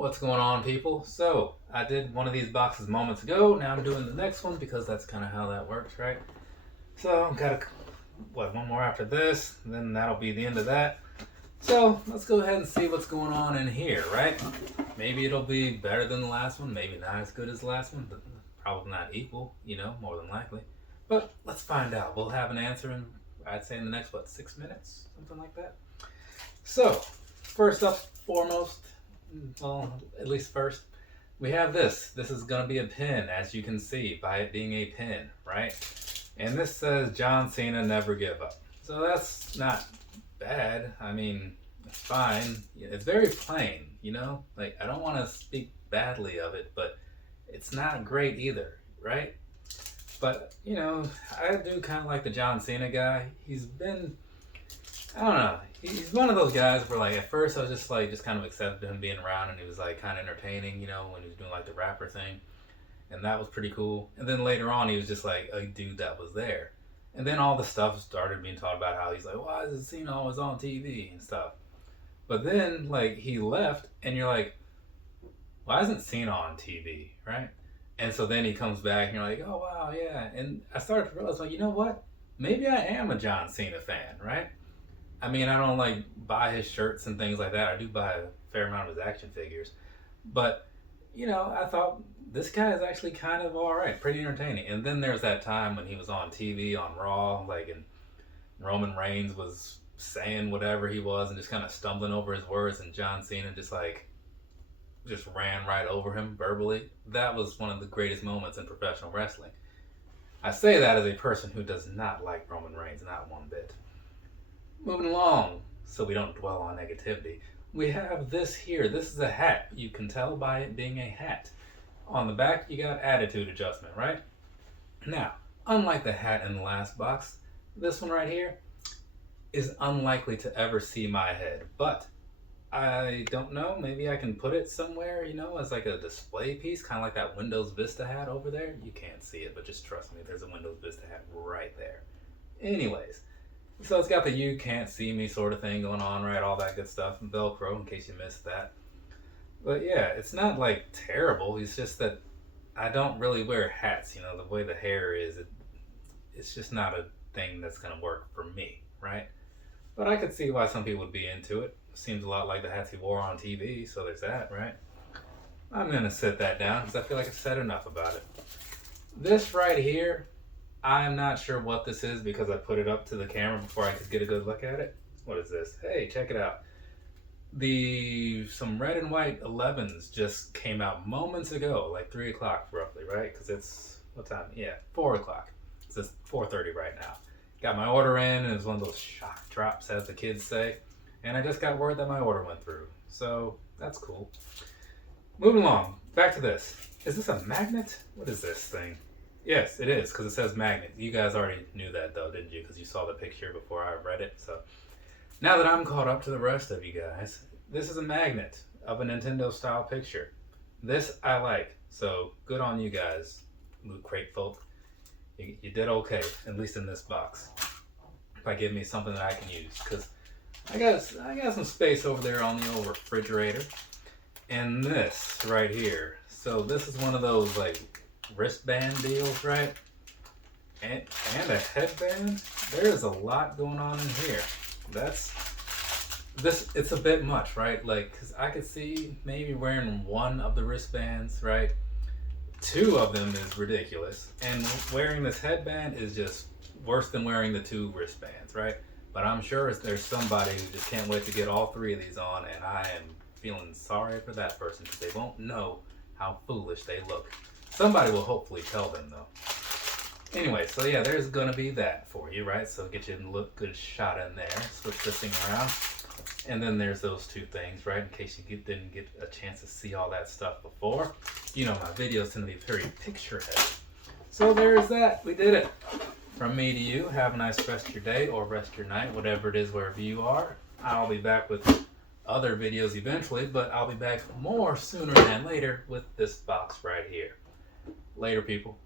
What's going on, people? So, I did one of these boxes moments ago. Now I'm doing the next one because that's kind of how that works, right? So, I've got one more after this, and then that'll be the end of that. So, let's go ahead and see what's going on in here, right? Maybe it'll be better than the last one, maybe not as good as the last one, but probably not equal, more than likely. But let's find out. We'll have an answer in, I'd say, in the next, 6 minutes? Something like that. So, first up, foremost, well, at least first, we have this. This is going to be a pin, as you can see, by it being a pin, right? And this says, John Cena, never give up. So that's not bad. I mean, it's fine. It's very plain, Like, I don't want to speak badly of it, but it's not great either, right? But, I do kind of like the John Cena guy. I don't know. He's one of those guys where, like, at first I was just kind of accepted him being around, and he was, like, kind of entertaining, when he was doing, like, the rapper thing. And that was pretty cool. And then later on, he was just, like, a dude that was there. And then all the stuff started being talked about how he's like, why is Cena always on TV and stuff? But then, like, he left, and you're like, why isn't Cena on TV, right? And so then he comes back, and you're like, oh, wow, yeah. And I started to realize, like, you know what? Maybe I am a John Cena fan, right? I mean, I don't like buy his shirts and things like that. I do buy a fair amount of his action figures. But, I thought this guy is actually kind of all right, pretty entertaining. And then there's that time when he was on TV, on Raw, and Roman Reigns was saying whatever he was and just kind of stumbling over his words, and John Cena just ran right over him verbally. That was one of the greatest moments in professional wrestling. I say that as a person who does not like Roman Reigns, not one bit. Moving along, so we don't dwell on negativity, we have this here. This is a hat. You can tell by it being a hat. On the back, you got attitude adjustment, right? Now, unlike the hat in the last box, this one right here is unlikely to ever see my head. But I don't know, maybe I can put it somewhere, as like a display piece, kind of like that Windows Vista hat over there. You can't see it, but just trust me, there's a Windows Vista hat right there. Anyways. So it's got the you can't see me sort of thing going on, right? All that good stuff. And Velcro, in case you missed that. But yeah, it's not like terrible. It's just that I don't really wear hats. The way the hair is, it's just not a thing that's going to work for me, right? But I could see why some people would be into it. Seems a lot like the hats he wore on TV, so there's that, right? I'm going to set that down because I feel like I've said enough about it. This right here, I'm not sure what this is because I put it up to the camera before I could get a good look at it. What is this? Hey, check it out. Some red and white 11s just came out moments ago, like 3 o'clock roughly, right? Because it's, what time? Yeah, 4 o'clock. It's 4:30 right now. Got my order in, and it's one of those shock drops, as the kids say. And I just got word that my order went through. So, that's cool. Moving along, back to this. Is this a magnet? What is this thing? Yes, it is, because it says magnet. You guys already knew that, though, didn't you? Because you saw the picture before I read it. So now that I'm caught up to the rest of you guys, this is a magnet of a Nintendo-style picture. This I like, so good on you guys, Loot Crate folk. You did okay, at least in this box, by giving me something that I can use. Because I got some space over there on the old refrigerator. And this right here. So this is one of those, wristband deals, right? And a headband. There's a lot going on in here. It's a bit much, right? Because I could see maybe wearing one of the wristbands, right? 2 of them is ridiculous, and wearing this headband is just worse than wearing the 2 wristbands, right? But I'm sure there's somebody who just can't wait to get all 3 of these on, and I am feeling sorry for that person because they won't know how foolish they look. Somebody will hopefully tell them, though. Anyway, so yeah, there's gonna be that for you, right? So get you a good shot in there. Switch this thing around. And then there's those 2 things, right? In case you didn't get a chance to see all that stuff before. My videos tend to be very picture heavy. So there's that. We did it. From me to you, have a nice rest of your day or rest of your night, whatever it is, wherever you are. I'll be back with other videos eventually, but I'll be back more sooner than later with this box right here. Later, people.